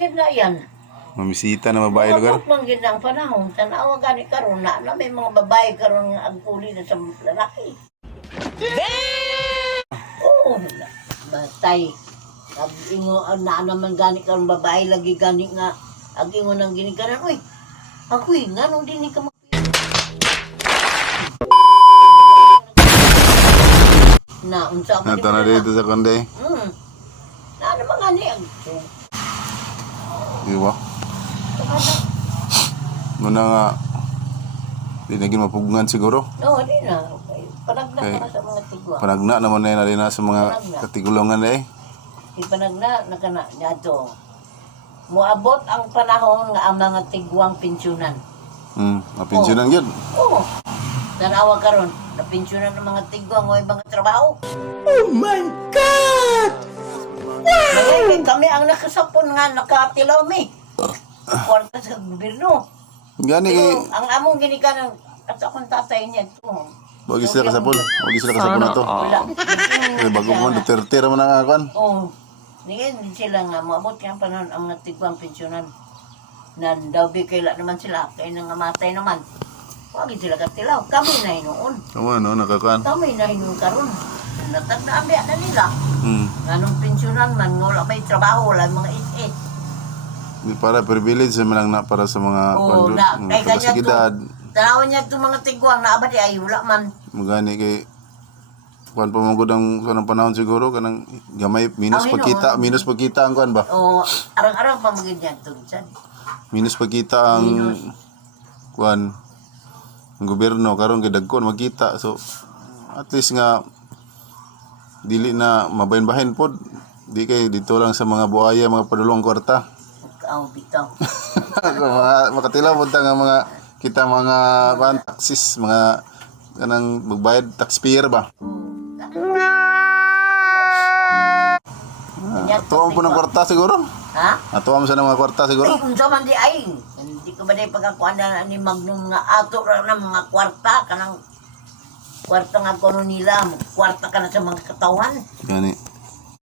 gid na yan. Mamisita na babae lugar. Mabot man gid ang panahon. Tanawa gani karon na may mga babae karon nga agpuli na sa lalaki. Oo, batay. Ingo na naman gani karon babae lagi gani nga agingo nang gini karon oy. Ako nganong dinhi ka na unsa man Nato na dito sa konde. Na naman gani ang Di ba? Muna nga, di naging mapugngan siguro. no, di na. Okay. Panagna Okay. na sa mga tigwa. Panagna naman na rin na sa mga katigulungan eh. Di panagna na kana nato. Muabot ang panahon nga ang mga tigwang pensyonan. Mapensyonan yun. Oo. Tanawa karon, na pensyonan ng mga tigwang o ibang trabaho. Oh my God! Wow! Kami ang nakasapon nga nakatilaw mi. Kwarta sa gobyerno. Gani kay, Pero ang among ginikanan at akong tatay niya ito. wag sila kasapon. Wag sila kasapon na to. Wala. Bago mo, Duterte raman ang akuan. Oo. Ngayon sila nga, maabot kaya panahon ang mga tigwang pensyonan. Nandaw kaila naman sila, kaya nang matay naman. Huwag sila katilaw. Kami na hinuon. Tama no, nakakuan. Kami na hinuon karon. Natag na ambiya na nila. Ganong pensyonan man, wala may trabaho, wala mga it-it. Di para privilege sa lang na para sa mga Oo, na. Kay kanya kapasidad. tanawan niya itong mga tigwang na abadi ay wala man. Magani kay kuan pa mangod ang kanang panahon siguro kanang gamay minus Ang pagkita ang kuan ba? O, arang-arang pa magiging niya ito. Minus pagkita ang kuan ang gobyerno karon kay dagkon magkita so at least nga dili na mabahin-bahin pod di kay dito lang sa mga buaya mga padulong kwarta. Aw, bitaw. Mga makatilaw pod ta nga mga kita mga kuan taxis mga kanang magbayad taxpayer ba. Atuwa po ng kwarta siguro? Ha? Atuwa mo sa mga kwarta siguro? Ay, unsa man di ay. Hindi ko ba di pagkakuan na ni Magnum nga ato ra na mga kwarta kanang kwarta nga kono nila, kwarta ka na sa mga katawan. Gani.